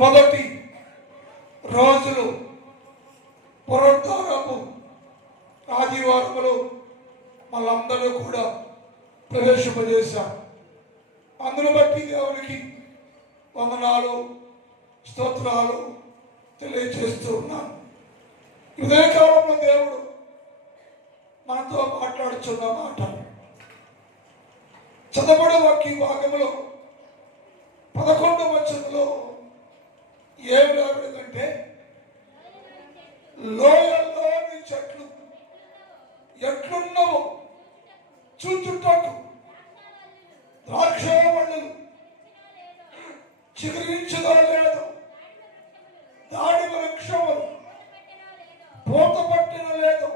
మొదటి రోజులు పునరుద్ధానపు ఆదివారములు మనందరూ కూడా ప్రవేశింపజేశాం. అందును బట్టి దేవునికి వందనాలు స్తోత్రాలు తెలియజేస్తూ ఉన్నాను. ఇదే కాలంలో దేవుడు మనతో మాట్లాడుచున్న మాట చదవబడే వాక్య భాగంలో 11వ వచనంలో ఏమి రాబడిందంటే, లోయల్లోని చెట్లు ఎట్లున్నవో చూచుటకు ద్రాక్షవల్లులు చిగురించదో లేదు, దాడిమ వృక్షములు పూత పట్టిన లేదు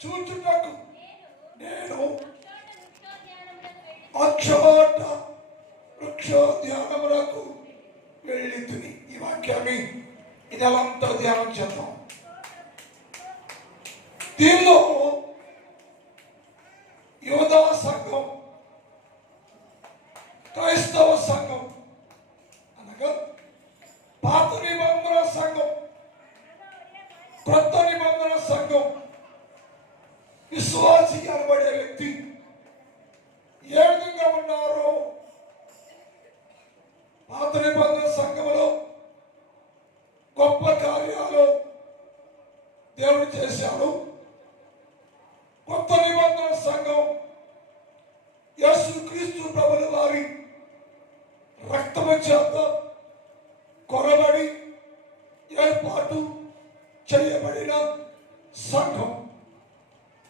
చూచుటకు నేను అక్షోట వృక్ష ధ్యానములకు వెళ్ళితిని. ఈ వాక్యాన్ని ఈ నెలంతా ధ్యానం చేద్దాం. దీనిలో యోధా సంఘం, క్రైస్తవ సంఘం అనగా పాత నిబంధన సంఘం, క్రొత్త నిబంధన సంఘం, విశ్వాసి అనబడే వ్యక్తి ఏ విధంగా ఉన్నారో, పాత నిబంధన సంఘంలో గొప్ప కార్యాలు దేవుడు చేశాడు. కొత్త నిబంధన సంఘం యేసుక్రీస్తు ప్రభుల వారి రక్తము చేత కొరబడి ఏర్పాటు చేయబడిన సంఘం.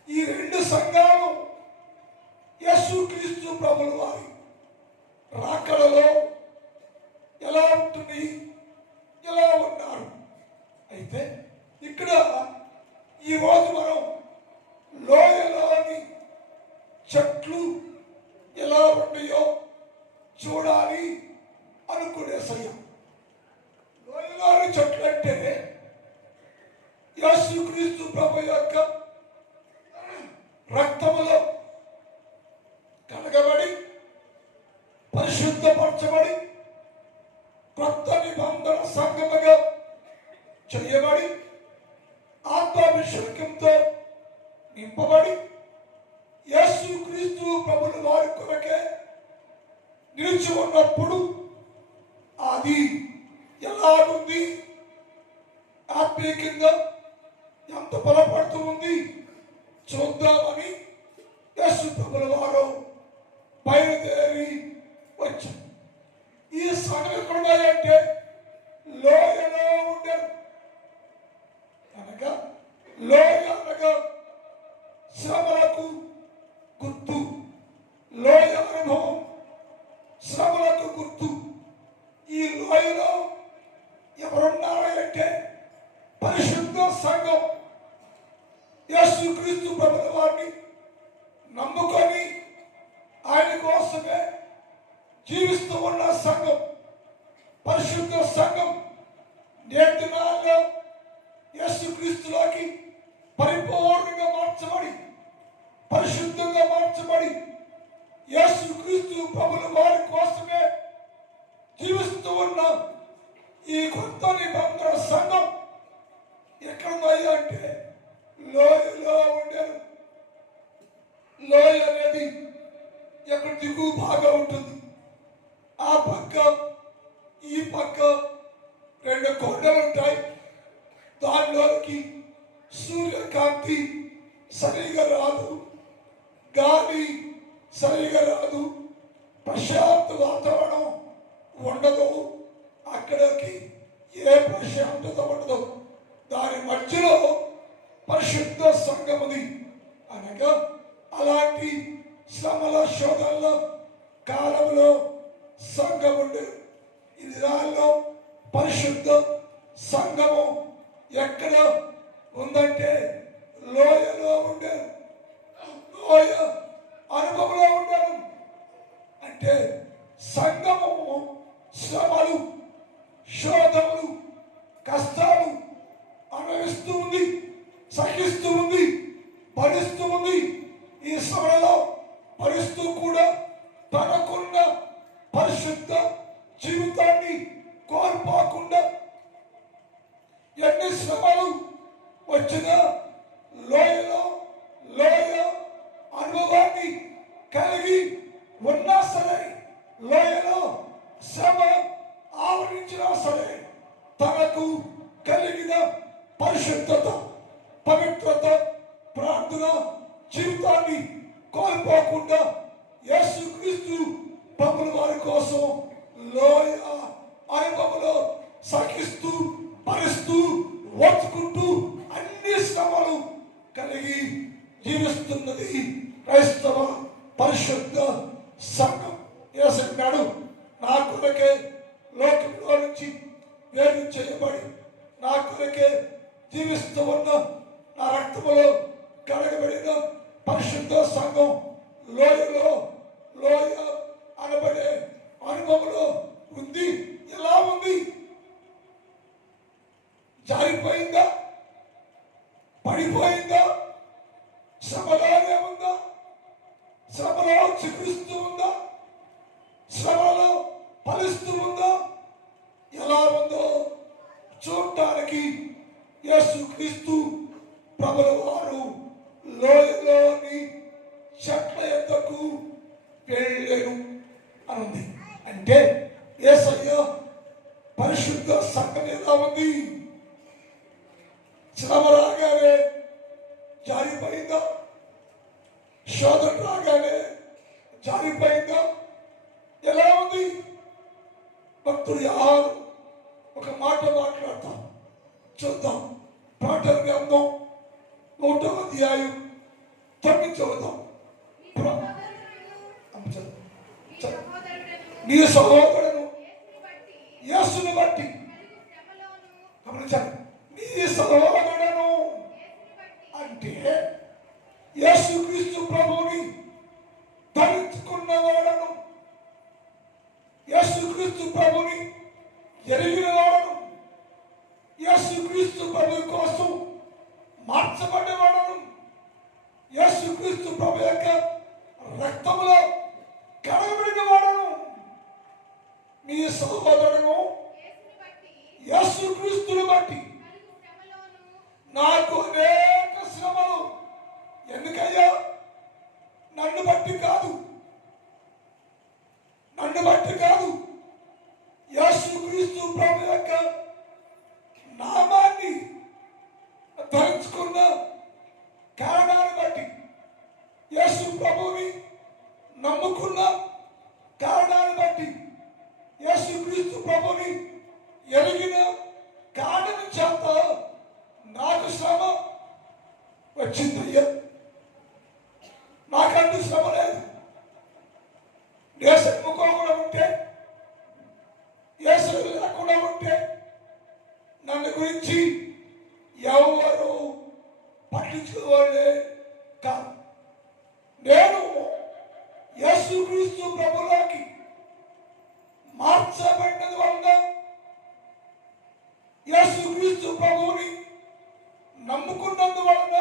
ఈ రెండు సంఘాలు యేసుక్రీస్తు ప్రభుల వారి రాకడలో ఎలా ఉంటుంది, ఎలా ఉన్నారు. అయితే ఇక్కడ ఈరోజు మనం లోయలోని చెట్లు ఎలా ఉన్నాయో చూడాలి అనుకునే సమయం. లోయలోని చెట్లు అంటే యేసుక్రీస్తు ప్రభు యొక్క రక్తములో కడగబడి పరిశుద్ధపరచబడి కొత్త నిబంధన సంఘముగా చేయబడి ఆత్మాభిషేకంతో నింపబడి యేసుక్రీస్తు ప్రభుల వారి కొరకే నిలిచి ఉన్నప్పుడు అది ఎలా ఉంది, ఆత్మీయంగా ఎంత బలపడుతూ ఉంది చూద్దామని యేసు ప్రభుల వారు బయలుదేరి వచ్చారు. ఈ సంఘం ఎక్కడ ఉన్నాయంటే లోయలో ఉండరు. అనగా లోయ అనగా శ్రమలకు గుర్తు, లోయ అనుభవం శ్రమలకు గుర్తు. ఈ లోయలో ఎవరున్నారంటే పరిశుద్ధ సంఘం, యేసుక్రీస్తు ప్రభుల వారిని నమ్ముకొని ఆయన కోసమే జీవిస్తూ ఉన్న సంఘం, పరిశుద్ధ సంఘం. నేటి దినాల్లో యేసుక్రీస్తులోకి పరిపూర్ణంగా మార్చబడి పరిశుద్ధంగా మార్చబడి యేసుక్రీస్తు ప్రభుల వారి కోసమే జీవిస్తూ ఉన్న ఈ కొత్త నిబంధన సంఘం ఎక్కడున్నాయి అంటే లోయలో ఉండేది. లోయ అనేది ఎక్కడ దిగువ బాగా ఉంటుంది. ఆ పక్క ఈ పక్క రెండు కొండలు ఉంటాయి. దానిలోకి సూర్యకాంతి సరిగా రాదు, గాలి సరిగా రాదు, ప్రశాంత వాతావరణం ఉండదు. అక్కడికి ఏ ప్రశాంతత ఉండదు. దాని మధ్యలో పరిశుద్ధ సంఘముది. అనగా అలాంటి శ్రమల శోధనల కాలంలో సంఘం ఉండే. ఈ దినాల్లో పరిశుద్ధ సంఘము ఎక్కడ ఉందంటే లోయలో ఉండేది. లోయ అనుభవంలో ఉండరు. అంటే సంఘము శ్రమలు శోధనలు కష్టాలు అనుభవిస్తూ ఉంది, సహిస్తూ ఉంది, భరిస్తూ ఉంది. ఈ శ్రమలో భరిస్తూ కూడా తనకున్న పరిశుద్ధ జీవితాన్ని కోల్పోకుండా వచ్చిన లోయ అనుభవాన్ని కలిగి ఉన్నా సరే, లోయలో శ్రమ ఆవరించినా సరే, తనకు కలిగిన పరిశుద్ధత, పవిత్రత, ప్రార్థన జీవితాన్ని కోల్పోకుండా యేసుక్రీస్తు ప్రభుల వారి కోసం లోయ అనుభవంలో సహిస్తూ, భరిస్తూ, ఓర్చుకుంటూ అన్ని శ్రమలు కలిగి జీవిస్తున్నది క్రైస్తవ పరిశుద్ధ సంఘం. యేసన్నాడు, నా కొరకే లోకంలో నుంచి వేరు చేయబడి నా కొరకే జీవిస్తూ ఉన్న, నా రక్తములో కడగబడిన పరిశుద్ధ సంఘం లోయ అనబడే అనుభవంలో ఉంది. ఎలా ఉంది? జారిపోయిందా? పడిపోయిందా? శ్రమలోనే ఉందా? శ్రమలో చికిస్తూ ఉందా? శ్రమలో ఫలిస్తూ ఉందా? ఎలా ఉందో చూడటానికి యేసుక్రీస్తు ప్రభుల వారు లోయలోని చెట్ల ఎద్దకు వెళ్ళెను అనుంది. అంటే యేసయ్య పరిశుద్ధ సంఘం ఎలా ఉంది? శ్రమ రాగానే జారిపోయిందా? శోధన రాగానే జారిపోయిందా? ఎలా ఉంది? భక్తుడు యోహాను ఒక మాట మాట్లాడతాం, చూద్దాం. ప్రకటన గ్రంథం 1వ అధ్యాయం 9 చదువుదాం. నీ సహోదరుడు యేసుని బట్టి, గమనించండి, నీ సహోదరుడు అంటే యేసుక్రీస్తు ప్రభువుని ధరించుకున్నవాడను, యేసుక్రీస్తు ప్రభుని ఎరిగిన వాడను, యేసుక్రీస్తు ప్రభు కోసం మార్చబడ్డవాడను, యేసుక్రీస్తు ప్రభు యొక్క రక్తములో కడగబడిన వాడను. నీ సహోదరుడు యేసుక్రీస్తుని బట్టి నాకు అనేక శ్రమలు. ఎందుకయ్యా? నన్ను బట్టి కాదు, యేసుక్రీస్తు ప్రభు యొక్క నామాన్ని ధరించుకున్న కారణాన్ని బట్టి, యేసు ప్రభువుని నమ్ముకున్న కారణాన్ని బట్టి, యేసుక్రీస్తు ప్రభువుని ఎరిగిన కారణం చేత నాకు శ్రమ వచ్చిందయ్యా. నాకంటూ శ్రమ లేదు. దేశం ముఖంగా ఉంటే, యేసు లేకుండా ఉంటే నన్ను గురించి ఎవరు పట్టించుకోవాలే కాదు. నేను యేసుక్రీస్తు ప్రభులోకి మార్చబడినది వలన, యేసుక్రీస్తు ప్రభువుని నమ్ముకున్నందువలన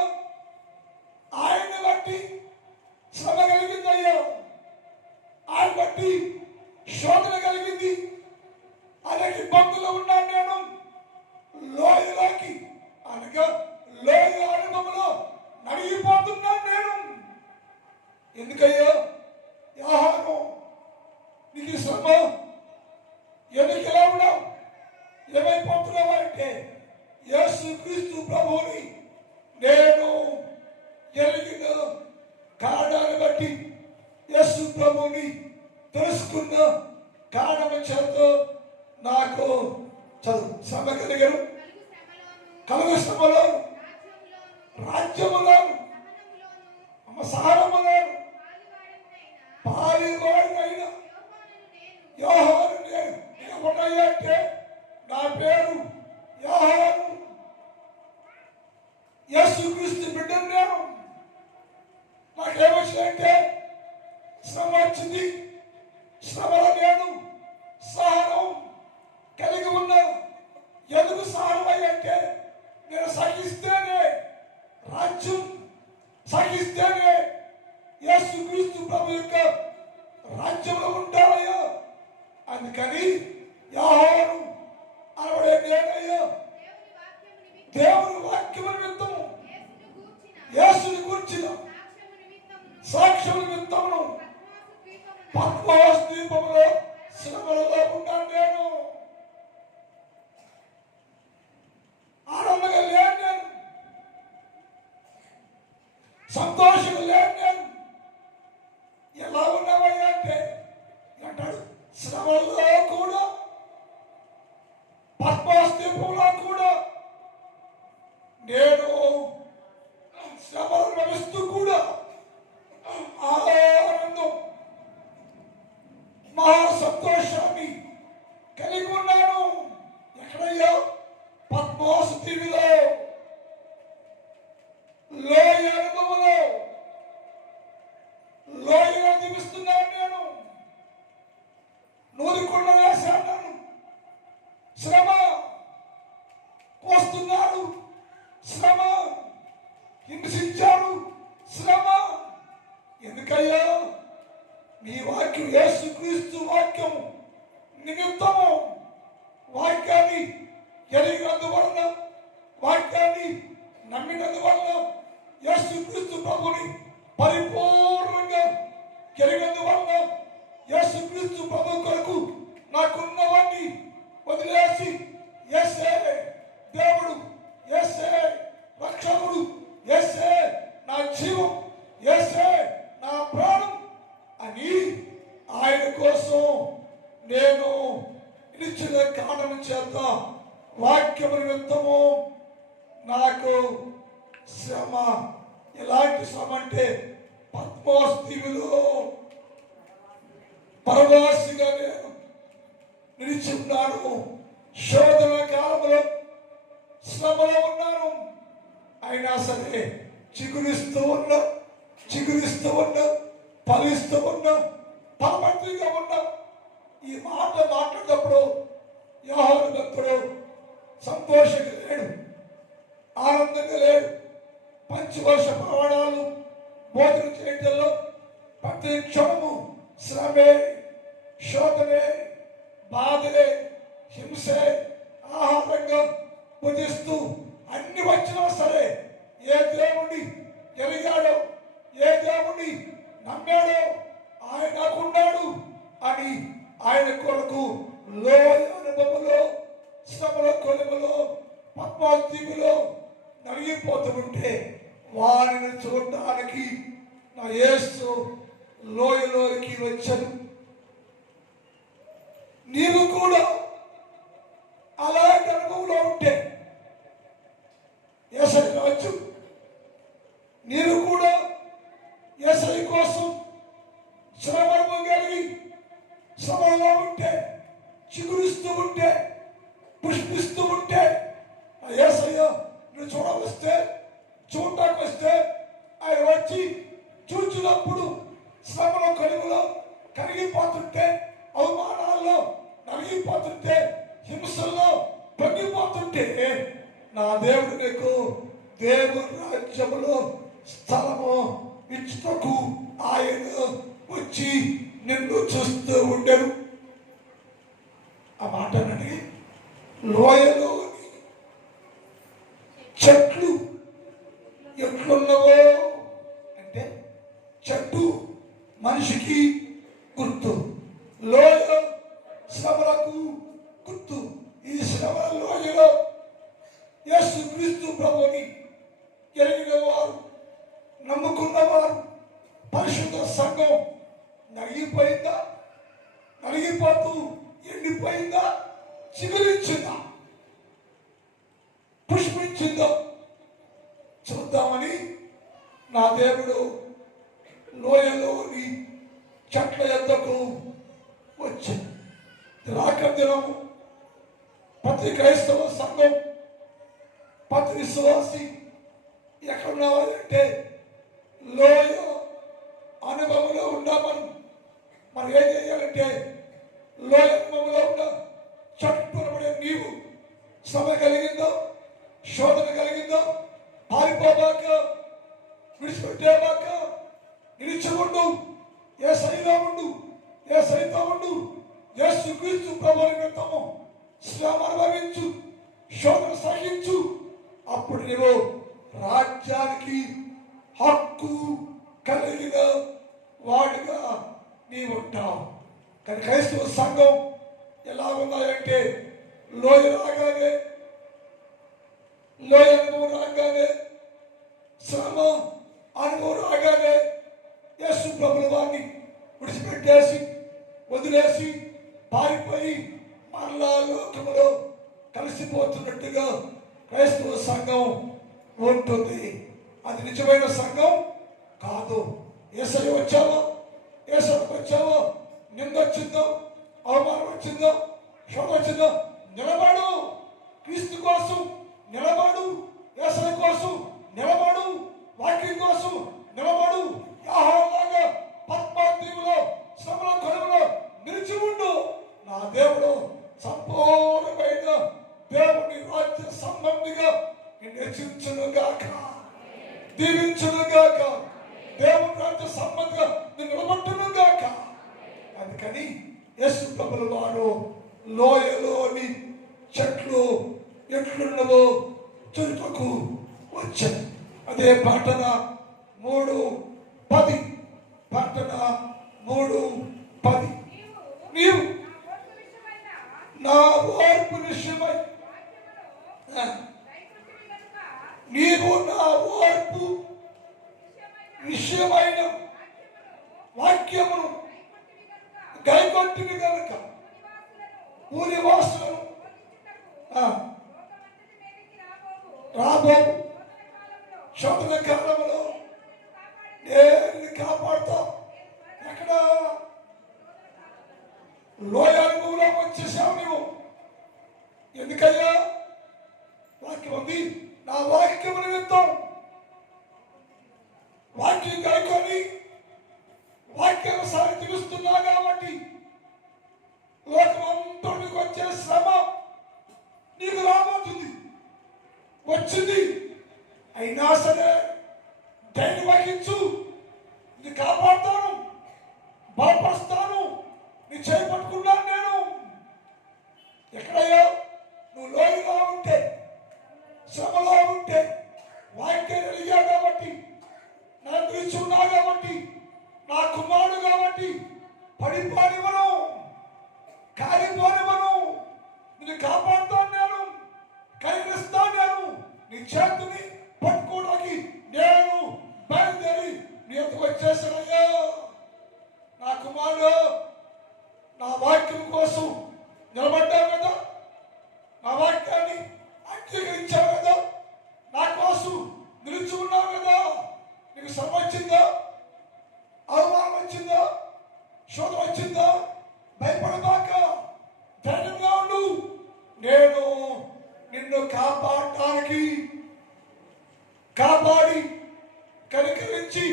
ఆయన బట్టి శ్రమ కలిగిందయ్యా, ఆయన బట్టి శోధన కలిగింది. అనేక ఇబ్బందులు ఉన్నాను నేను. లోయలోకి అనగా లోయ అనుభవంలో నడిగిపోతున్నాను నేను. ఎందుకయ్యా? యోహాను, నీకు శ్రమ ఎందుకు ఎలా ఉన్నావు, ఏమైపోతున్నావు అంటే, యేసుక్రీస్తు ప్రభువుని నేను ఎరిగిన కారణాన్ని బట్టి, యేసు ప్రభువుని తెలుసుకున్న కారణం చేత నాకు శ్రమ కలిగను. కలుగు శ్రమలోను, రాజ్యములోను, సహనములోను పాలివాడినైన యోహాను నేను. ఏమన్నాయంటే, నా పేరు యోహాను, యేసుక్రీస్తు బిడ్డను నేను. నాకేమొచ్చిందంటే శ్రమ వచ్చింది. శ్రమలో నేను సహనం కలిగి ఉన్నా. ఎందుకు సహనం అయ్యంటే, నేను సహిస్తేనే రాజ్యం, సహిస్తేనే యేసుక్రీస్తు ప్రభు యొక్క రాజ్యంలో ఉంటానయ్యా. అందుకని యోహాను అనబడే నేనయ్యా దేవుని వాక్యము నిమిత్తము సంతోషం లేను నేను. ఎలా ఉన్నావయ్యా అంటే అంటాడు, శ్రమల్లో కూడా, పద్మాస్ దీపంలో కూడా, నేను శ్రమలు నడుస్తూ కూడా ఆనందం, మహా సంతోషాన్ని కలిగి ఉన్నాను. ఎక్కడయ్యా? పద్మాసు దీవిలో, లోయ అనుభవంలో, లోయలో జీవిస్తున్నాను నేను. నూరుకొండ వేశాను, శ్రమ కోస్తున్నాడు, శ్రమ హింసించాడు, శ్రమ. ఎందుకయ్యా? నీ వాక్యం, యేసుక్రీస్తు వాక్యం నిమిత్తము, వాక్యాన్ని ఎరిగినందువలన, వాక్యాన్ని నమ్మినందువలన, యేసుక్రీస్తు ప్రభుని పరిపూర్ణంగా ఎరిగినందువలన, యేసుక్రీస్తు ప్రభు కొరకు నాకున్నవాన్ని వదిలేసి, యేసే దేవుడు, యేసే రక్షకుడు, యేసే నా జీవం, యేసే నా ప్రాణం అని ఆయన కోసం నేను నిలిచిన కారణం చేత వాక్యము నిమిత్తము నాకు శ్రమ. ఎలాంటి శ్రమ అంటే పద్మాస్ దీవిలో పరవాసిగా నేను నిలిచి ఉన్నాను. శోధన కాలంలో శ్రమలో ఉన్నాను. అయినా సరే చిగురిస్తూ ఉన్నా, ఫలిస్తూ ఉన్నా, ఫలవంతంగా ఉన్నా. ఈ మాట మాట్లాడినప్పుడు యోహాను భక్తుడు సంతోషంగా లేడు, ఆనందంగా లేడు. పంచవర్ష ప్రమాణాలు బోధన చేయటంలో ప్రతి క్షణము శ్రమే, శోధనే, బాధలే, హింసే ఆహారంగా భుజిస్తూ అన్ని వచ్చినా సరే, ఏ దేవుణ్ణి ఎరిగాడో, ఏ దేవుణ్ణి నమ్మాడో, ఆయన నాకున్నాడు అని ఆయన కొరకు లోయ అనుభవంలో, శ్రమల కొలుములో, పద్మాస్ దీవిలో నలిగిపోతూ ఉంటే వారిని చూడటానికి నా యేసు లోయలోకి వచ్చాను. నీవు కూడా అలాంటి అనుభవంలో ఉంటే యేసయ్య రాజ్యం, నీవు కూడా యేసయ్య కోసం శ్రమను కలిగి శ్రమలో ఉంటే, చిగురిస్తూ ఉంటే, పుష్పిస్తూ ఉంటే, యేసయ్య నువ్వు చూడవస్తే, చూడటానికి వస్తే, ఆయన వచ్చి చూచినప్పుడు శ్రమలో కలుగులో కరిగిపోతుంటే, అవమానాల్లో నలిగిపోతుంటే, హింసల్లో పొంగిపోతుంటే, నా దేవుడు నీకు దేవుని రాజ్యములో స్థలము ఇచ్చుటకు ఆయన వచ్చి నిన్ను చూస్తూ ఉండెను. ఆ మాటనని లోయలో చెట్లు ఎట్లున్నవో అంటే, చెట్టు మనిషికి గుర్తు, లోయ శ్రమలకు గుర్తు. ఈ శ్రమల లోయలో యేసుక్రీస్తు ప్రభుని ఎరిగిన వారు, నమ్ముకున్నవారు, పరిశుద్ధ సంఘం నలిగిపోయిందా, నలిగిపోతూ ఎండిపోయిందా, చిగురించిందా, పుష్పించిందో చూద్దామని నా దేవుడు లోయలోని చెట్ల యొద్దకు వచ్చింది. రాకడ దినము ప్రతి క్రైస్తవ సంఘం, ప్రతి విశ్వాసి ఎక్కడున్నావాలంటే లోయ అనుభవంలో ఉన్నామని. మనం ఏం చేయాలంటే లోయ అనుభవంలో ఉన్న చట్టునబడే నీవు శ్రమ కలిగిందో, శోధన కలిగిందో, పారిపోబాక, విడిచిపెట్టేబాక, నిలిచి ఉండు, యేసయ్యలో ఉండు, యేసయ్యతో ఉండు. యేసుక్రీస్తు ప్రభువు నిమిత్తము శ్రమ అనుభవించు, శోధన సహించు. అప్పుడు నీవు రాజ్యానికి హక్కు కలిగిన వాడుగా నీవు ఉంటావు. కానీ క్రైస్తవ సంఘం ఎలా ఉన్నాయంటే, లోయ రాగానే, లోయ అనుభవం రాగానే శ్రమ అనుభవం రాగానే యేసు ప్రభుల వారిని విడిచిపెట్టేసి వదిలేసి పారిపోయి మరలా లోకములో కలిసిపోతున్నట్టుగా క్రైస్తవ సంఘం ఉంటుంది. అది నిజమైన సంఘం కాదు. యేసయ్య వచ్చావో, యేసయ్యకు వచ్చావో, నింద వచ్చిందో, అవమానం వచ్చిందో, శోధ వచ్చిందో, నిలబడు. క్రీస్తు కోసం నిలబడు, యేసయ్య కోసం నిలబడు, వాక్యం కోసం నిలబడు. యాహోవాలాగా పద్మాద్వీపులో శ్రమల కొలువులో నిలిచి ఉండు. నా దేవుడు సంపూర్ణమైన దేవుని రాజ్య సంబంధిగా నిన్ను హెచ్చించునుగాక, దీవించునుగాక, దేవుని రాజ్య సంబంధిగా నిన్ను నిలబట్టునుగాక. అందుకని యేసు ప్రభుల వారు లోయలోని చెట్లు ఎట్లున్నవో చూచుటకు వచ్చారు. అదే ప్రకటన 3:10, ప్రకటన 3:10. నీవు నా ఓర్పు విషయమై, నీవు నా ఓర్పు విషయమైన వాక్యమును గైకొంటివి గనుక ఊరి వాసులను రాబో శోధన కాలంలో నేను కాపాడుతా. ఎక్కడ లోయ అనుభవంలో వచ్చేసావు నువ్వు. ఎందుకయ్యా? వాక్యం ఉంది, నా వాక్యము నిమిత్తం వాక్యం కనుకొని వాక్యానుసారి తెలుస్తున్నా కాబట్టి లోకమంతా నీకు వచ్చే శ్రమ నీకు రాబోతుంది, వచ్చింది. అయినా సరే ధైర్యం వహించు. నీ కాపాడుతాను, బలపరుస్తాను, నీ చేపట్టుకున్నాను నేను. ఎక్కడయ్యా? నువ్వు లోయలో ఉంటే, శ్రమలో ఉంటే వాక్యం అడిగా కాబట్టి, నా గురించి ఉన్నా కాబట్టి, నా కుమారుడు కాబట్టి పడిపోనివ్వను, కాలిపోనివ్వను. నిన్ను కాపాడుతాను నేను, కనికరిస్తాను నేను. నీ చేతిని పట్టుకోవడానికి నేను బయలుదేరి నీ యొక్క వచ్చేసానయ్యా. నా కుమారుడు, నా వాక్యం కోసం నిలబడ్డావు కదా, నా వాక్యాన్ని అంగీకరించావు కదా, నా కోసం నిలిచి ఉన్నావు కదా. నీకు శ్రమ వచ్చిందా, అవమానం వచ్చిందా, శోధ వచ్చిందా? భయపడబాక, ధైర్యంగా ఉండు. నేను నిన్ను కాపాడటానికి, కాపాడి కనికరించి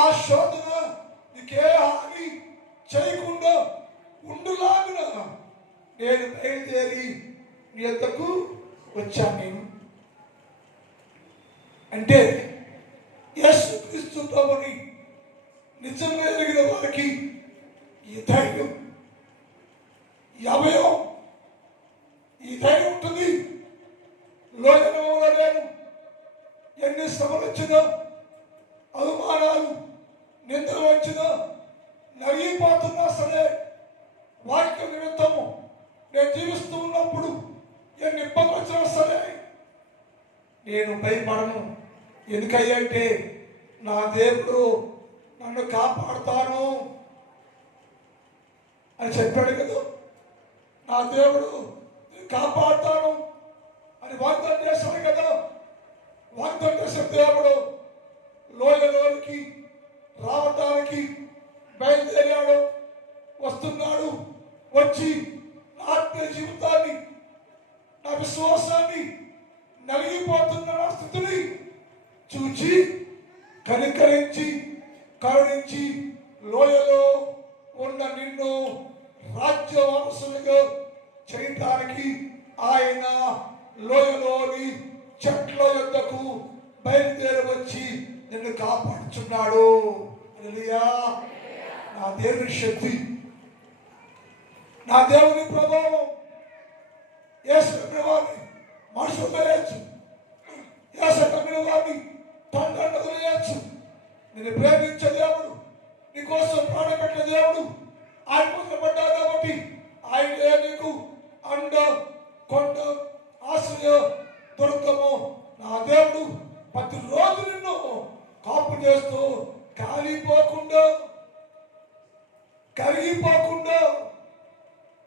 ఆ శోధన నీకే హాని చేయకుండా ఉండులాగున నేను బయలుదేరి నీ వద్దకు వచ్చాను. నేను అంటే యేసుక్రీస్తు ప్రభుని నిజంగా ఎరిగిన వారికి ఈ ధైర్యం, ఈ అభయం, ఈ ధైర్యం ఉంటుంది. లోయనంలో నేను ఎన్ని శ్రమలు వచ్చినా, అవమానాలు, నిందలు వచ్చినా, నలిగిపోతున్నా సరే, వాక్య నిమిత్తము నేను జీవిస్తూ ఉన్నప్పుడు ఎన్ని ఇబ్బందులు వచ్చినా సరే నేను భయపడను. ఎందుకయ్యా అంటే నా దేవుడు నన్ను కాపాడుతాను అని చెప్పాడు కదా. నా దేవుడు కాపాడుతాను అని వాగ్దానం చేశాడు కదా. వాగ్దానం చేసిన దేవుడు లోయలోనికి రావటానికి బయలుదేరాడు, వస్తున్నాడు. వచ్చి నా ఆత్మీయ జీవితాన్ని, నా విశ్వాసాన్ని, నలిగిపోతున్న నా స్థితిని చూచి కనికరించి కరుణించి లోయలో ఉన్న నిన్ను రాజ్యవారసులుగా చేయటానికి ఆయన లోయలోని చెట్ల యొద్దకు బయలుదేరి వచ్చి నిన్ను కాపాడుచున్నాడు. హల్లెలూయా. నా దేవుని శక్తి, నా దేవుని ప్రభావం యేసు వారిని మనుషులు వేయచ్చు, యేసు వారిని తండ్రి వదిలేయచ్చు. నేను ప్రేమించే దేవుడు, నీకోసం ప్రాణం పెట్టే దేవుడు, ఆయన కోసం పడ్డావు కాబట్టి ఆయన నీకు అండ, కొండ, ఆశ్రయ, దుర్గము. నా దేవుడు ప్రతిరోజు నిన్ను కాపు చేస్తూ కాలిపోకుండా కరిగిపోకుండా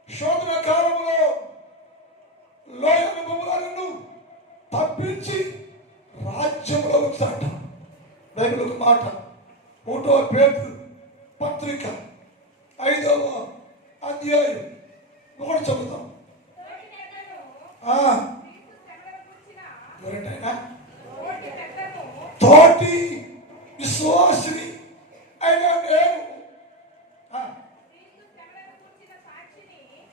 శోధన కాలంలో లోయ అనుభవాలను తప్పించి రాజ్యంలో ఉంచాట. బైబిల్ ఒక మాట 1వ పేతురు పత్రిక 5వ అధ్యాయం 1 చదువుతాం. ఎవరంటైనా తోటి విశ్వాసిని అయినా నేను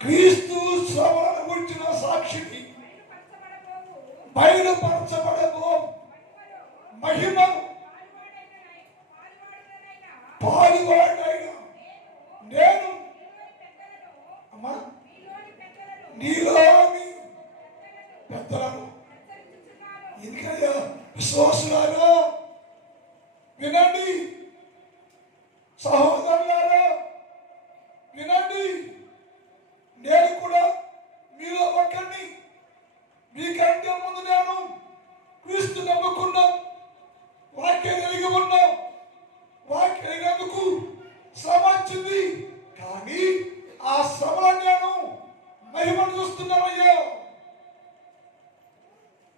క్రీస్తు శ్రమలను గురించిన సాక్షిని బయలుపరచబడబో మహిమను పాలువాడైన నేను అమ్మా నీలోని పెద్దలను ఎందుకయ్యా విశ్వాసులారా వినండి, సహోదరులారా వినండి. నేను కూడా మీలో ఒకరిని. మీకంటే ముందు నేను క్రీస్తు నమ్ముకున్నా, వాక్యం కలిగి ఉన్నా. వాక్యం కలిగినందుకు శ్రమ వచ్చింది, కానీ ఆ శ్రమలో నేను మహిమను చూస్తున్నానయ్యా.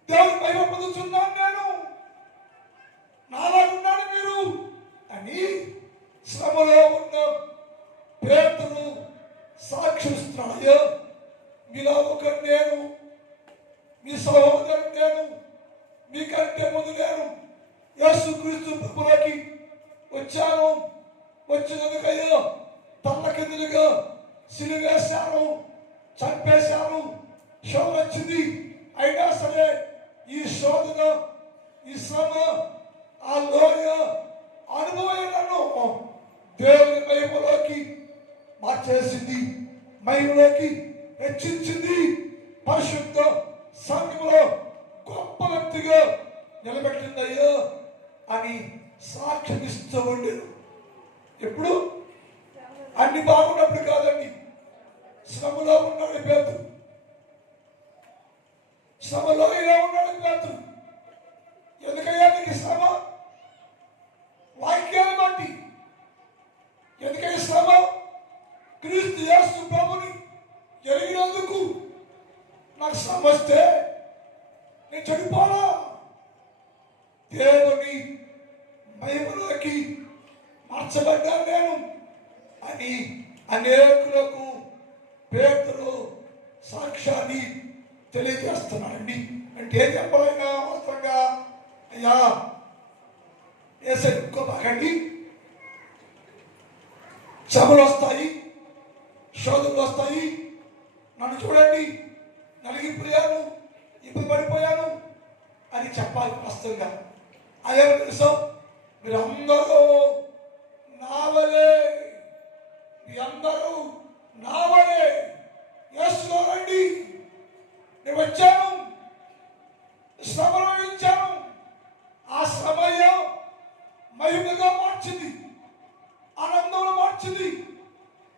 దేవుని మహిమ పొందుతున్నాను నేను. నాలాగున్నాను మీరు అని శ్రమలో ఉన్న పేతురు సాక్షిస్తున్నాడు. అయ్యో మీలో ఒకరు నేను, మీ సహోదరుడు నేను, మీకంటే ముందు నేను యేసుక్రీస్తు ప్రభువులోకి వచ్చాను. వచ్చినందుకయ్యో తల్ల కిందులుగా సిలువేశాను, చంపేశాను. శోధన వచ్చింది, అయినా సరే ఈ శోధన, ఈ శ్రమ, ఆ లోయ అనుభవం నన్ను దేవుని మహిమలోకి మార్చేసింది, మహిమలోకి హెచ్చించింది. పరిశుద్ధ సంఘంలో గొప్ప వ్యక్తిగా నిలబెట్టిందయ్యో అని సాక్షిస్తూ ఉండేది. ఎప్పుడు అన్ని బాగున్నప్పుడు కాదండి, శ్రమలో ఉన్నాడు పేతురు. శ్రమలో ఇలా ఉన్నాడు పేతురు. ఎందుకయ్యా నీకు శ్రమ? వాక్యాన్ని బట్టి. ఎందుకయ్యా శ్రమ? క్రీస్తు యేసు ప్రభుని ఎరిగినందుకు. నాకు శ్రమ వస్తే నేను చెడిపోనా? దేవుని మహిమలోకి మార్చబడ్డాను నేను అని అనేకులకు పేతురు సాక్ష్యాన్ని తెలియజేస్తున్నాడండి. అంటే ఏం చెప్పాలైనా వాస్తవంగా అయ్యా వేసేసుకోబాకండి. శ్రమలు వస్తాయి, శోధనలు వస్తాయి. నన్ను చూడండి, నలిగిపోయాను, ఇబ్బంది పడిపోయాను అని చెప్పాలి వాస్తవంగా. అదే తెలుసు, మీరు అందరూ నావలే, మీ అందరూ నావలే యేసులో రండి. నేను వచ్చాను, శ్రమను వహించాను. ఆ శ్రమయ్య మహిమగా మార్చింది, ఆనందంలో మార్చింది,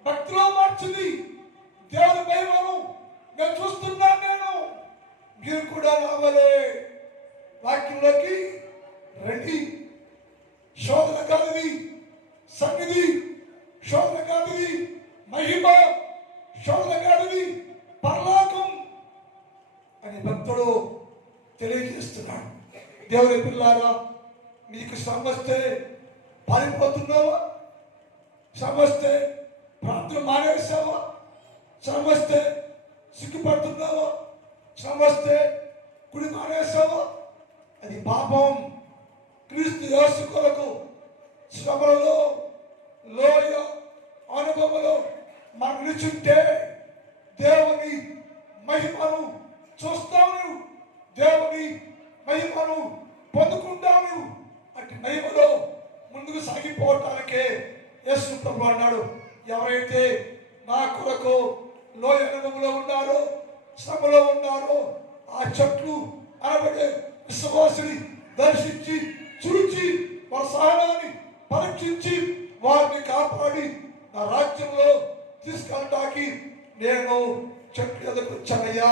భక్తిలో మార్చింది. దేవుని మహిమను నేను చూస్తున్నాను. నేను మీరు కూడా రావాలే వాక్యంలోకి రండి. శోధన కాదు, సన్నిధి శోధన కాదు, మహిమ శోధన కాదు, పరలోకం అని భక్తుడు తెలియజేస్తున్నాడు. దేవుని పిల్లారా, నీకు శ్రమ వస్తే పారిపోతున్నావా? శ్రమ వస్తే ప్రార్థన మానేసావా? శ్రమ వస్తే సిగ్గుపడుతున్నావా? శ్రమ వస్తే కుడి మానేసావా? అది పాపం. క్రీస్తు యేసు కొరకు శ్రమలలో, లోయ అనుభవంలో మనం నిలుచుంటే దేవుని మహిమను చూస్తావు, దేవుని మహిమను పొందుకుంటావు. అటు మహిమలో ముందుకు సాగిపోవటానికే యేసు ప్రభువు అన్నాడు, ఎవరైతే నా కొరకు లోయ అనుభవంలో ఉన్నారో, శ్రమలో ఉన్నారో, ఆ చెట్లు అనబడే విశ్వాసిని దర్శించి చూచి వారి సహనాన్ని పరీక్షించి వారిని కాపాడి నా రాజ్యంలో తీసుకెళ్ళడానికి నేను చెట్లు ఎదుకు వచ్చానయ్యా.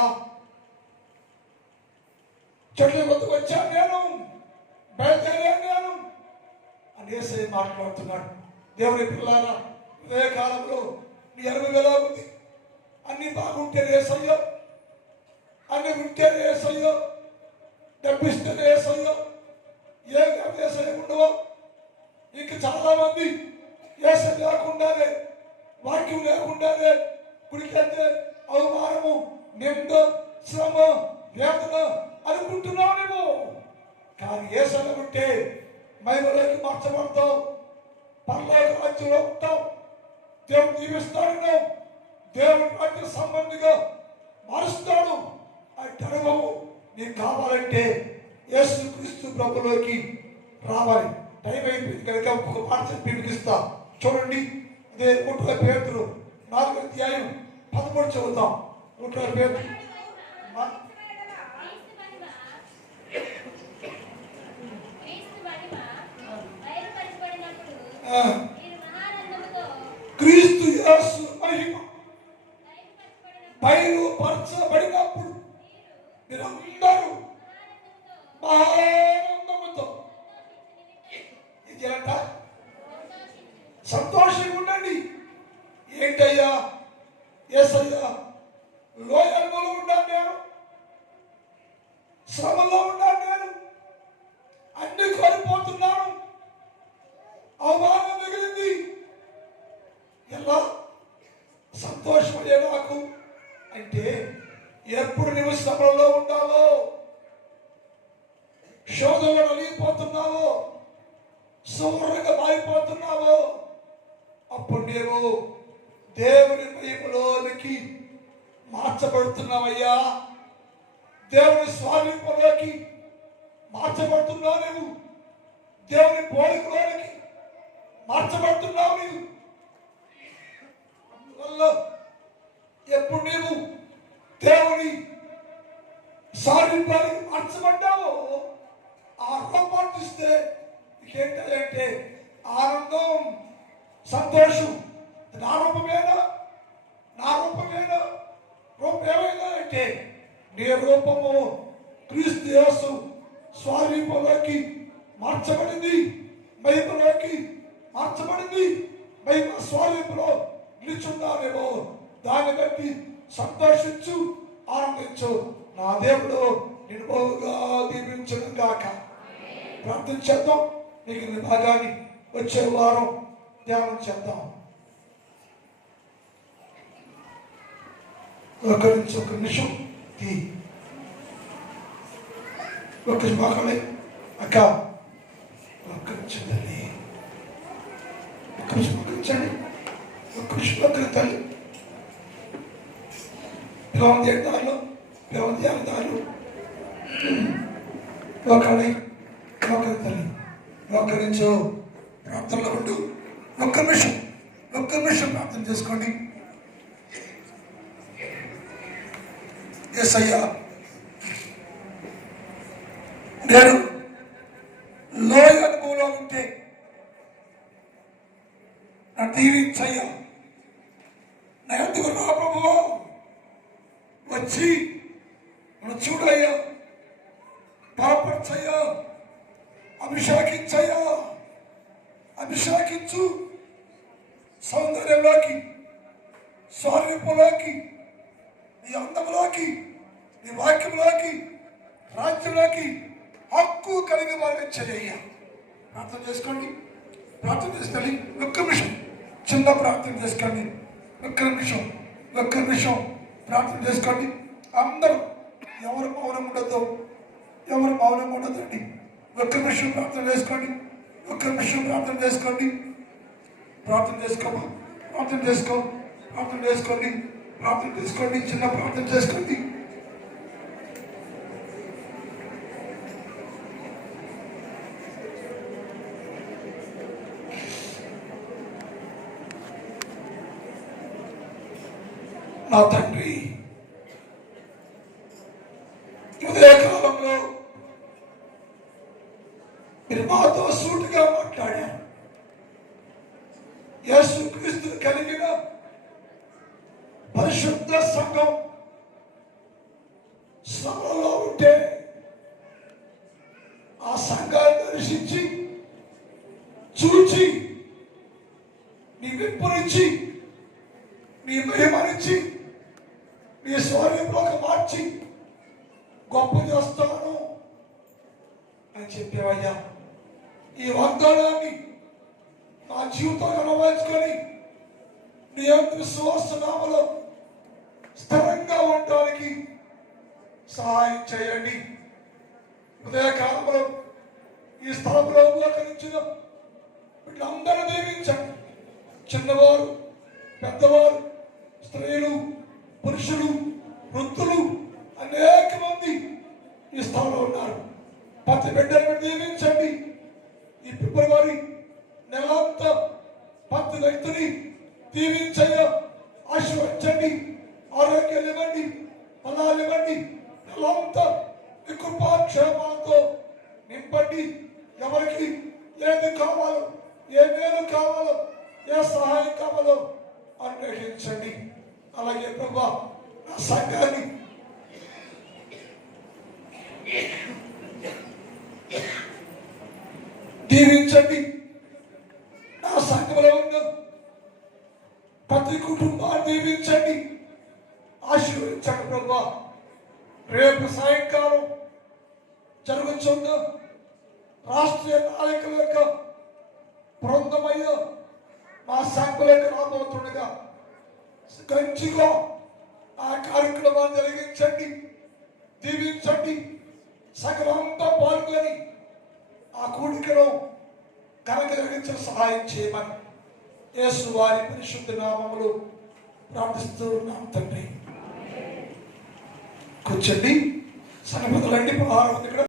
చెట్లు ఎదుకు వచ్చాను, నేను బయలుదేరాను. నేను అని యేసయ్య మాట్లాడుతున్నాడు. దేవుని పిల్లారా, ఇదే కాలంలో నీ ఎరువు ఎలా ఉంది? అన్ని బాగుంటే యేసయ్య, అన్ని ఉంటే యేసయ్య, డబ్బిస్తే యేసయ్య, ఏ యేసయ్య ఉండవో. ఇంక చాలా మంది యేసయ్య లేకుండానే, వాక్యం లేకుండానే గుడికెళ్తే అవమానము, నింద, శ్రమ, వేదన అనుకుంటున్నామేమో. కానీ యేసయ్య ఉంటే మహిమలోకి మార్చబడతావు, పరలోక రాజ్యంలో ఉంటావు, దేవుడు దీవిస్తాడు, దేవుడి రాజ్య సంబంధిగా మారుస్తాడు. అంటే అనుభవం నీకు కావాలంటే యేసుక్రీస్తు ప్రభులోకి రావాలి. టైం అయిపోయింది కనుక ఒక మాట చెప్పి వినిపిస్తా. చూడండి, అదే 1 పేతురు 4వ అధ్యాయం 13 చదువుతాం. 1 పేతురు క్రీస్తు యేసు మహిమ బయలుపరచబడినప్పుడు మీరందరూ మహానందముతో ఏంటంట? సంతోషంగా ఉండండి. ఏంటయ్యా? యేసయ్యా, లోయలో ఉన్నాను నేను, శ్రమలో ఉన్నాను నేను, అన్ని కోల్పోతున్నాను, అవమానం మిగిలింది. ఎలా సంతోషమయ్యే నాకు అంటే, ఎప్పుడు నువ్వు శ్రమలో ఉన్నావో, శోధనలో నలిగిపోతున్నావో, సూర్యంగా మారిపోతున్నావో, అప్పుడు నీవు దేవుని మహిమలోనికి మార్చబడుతున్నావయ్యా. దేవుని స్వారూపంలోకి మార్చబడుతున్నావు నీవు, దేవుని పోలికలోనికి మార్చబడుతున్నావు నీవు. అందువల్ల ఎప్పుడు నీవు దేవుని సారూపానికి మార్చబడ్డావో, ఆ రూపాన్ని చూస్తే ఏంటంటే ఆనందం, సంతోషం. నా రూపమేనా? నా రూపమేనా? రూపం ఏమైనా అంటే నీ రూపము క్రీస్తు యేసు స్వరూపంలోకి మార్చబడింది, మహిమలోకి మార్చబడింది. మహిమ స్వరూపంలో నిలుచున్నావేమో, దాన్ని బట్టి సంతోషించు, ఆనందించు. నా దేవుడు నిన్ను బహుగా దీవించును గాక. ప్రార్థన చేద్దాం. మిగిలిన భాగాన్ని వచ్చే వారం ధ్యానం చేద్దాం. ఒక నిమిషం ఒక బాగానే అక్క, ఒక్క నిమిషం తల్లి, ఒక్క నిమిషం పక్కనించండి, ఒక్క నిమిషం పక్కన తల్లి. పిలవంది దారిలో, పిలవంది దారిలో ఒకరి తల్లి, ఒక్క నిమిషం ప్రార్థనలో ఉండు. ఒక్క నిమిషం ప్రార్థన చేసుకోండి. యేసయ్యా, నేను లోయ అనుభవంలో ఉంటే నా దీవించయ్యా. నా ఎందుకు రా ప్రభువా, వచ్చి నన్ను చూడయ్యా, బలపరచయ్యా, అభిషేకించయ్యా, అభిషేకించు. సౌందర్యంలోకి, స్వరూపంలోకి, నీ అందములోకి, నీ వాక్యంలోకి, రాజ్యంలోకి హక్కు కలిగి వారిని చేయ. ప్రార్థన చేసుకోండి, ప్రార్థన చేసుకోండి. ఒక్క నిమిషం చిన్న ప్రార్థన చేసుకోండి. ఒక్క నిమిషం ప్రార్థన చేసుకోండి. అందరూ ఎవరు మౌనం ఉండదు, ఎవరు మౌనం ఉండదండి. ఒక్క నిమిషం ప్రార్థన చేసుకోండి. ఒక్క నిమిషం ప్రార్థన చేసుకోండి. ప్రార్థన చేసుకోమా, ప్రార్థన చేసుకోండి. చిన్న ప్రార్థన చేసుకోండి. నా తండ్రి, ఉదయకాలంలో మీరు మాతో సూటిగా మాట్లాడారు. యేసుక్రీస్తు కలిగిన పరిశుద్ధ సంఘం శ్రమలో ఉంటే ఆ సంఘాన్ని దర్శించి గొప్ప చేస్తాను అని చెప్పేవయ్యా. ఈ వాగ్దానాన్ని నా జీవితంలో నెరవేర్చుకొని నీ యొక్క విశ్వాస నామములో స్థిరంగా ఉండడానికి సహాయం చేయండి. ఉదయకాలంలో ఈ స్థలంలో ఉపకరించిన వీళ్ళందరూ దీవించండి. చిన్నవారు, పెద్దవారు, స్త్రీలు, పురుషులు, వృద్ధులు అనేక మంది ఈ స్థలంలో ఉన్నారు. ప్రతి బిడ్డను దీవించండి. ఈ ఫిబ్రవరి నెలంతా ప్రతి వ్యక్తిని దీవించయ్యా, ఆశీర్వదించండి. ఆరోగ్యాలు ఇవ్వండి, బలాలు ఇవ్వండి. నెలంతా మీ కృపాక్షేమాలతో నింపండి. ఎవరికి ఏది కావాలో, ఏ మేలు కావాలో, ఏ సహాయం కావాలో అన్వేషించండి. అలాగే ప్రభా నా సంఘాన్ని దీవించండి. నా సంఘంలో ఉన్న ప్రతి కుటుంబాన్ని దీవించండి, ఆశీర్వదించండి ప్రభా. రేపు సాయంకాలం జరుగుతున్న రాష్ట్రీయ నాయకుల యొక్క బృందమయ్యా మా సంఘంలోకి రాబోతుండగా మంచిగా ఆ కార్యక్రమాన్ని జరిగించండి, దీవించండి. సగమంతా పాల్గొని ఆ కూడికలో ఘనంగా జరిగించిన సహాయం చేయమని యేసు వారి పరిశుద్ధ నామములో ప్రార్థిస్తూ ఉన్నాం తండ్రి. కూర్చోండి. సంగతులండి 16 ఇక్కడ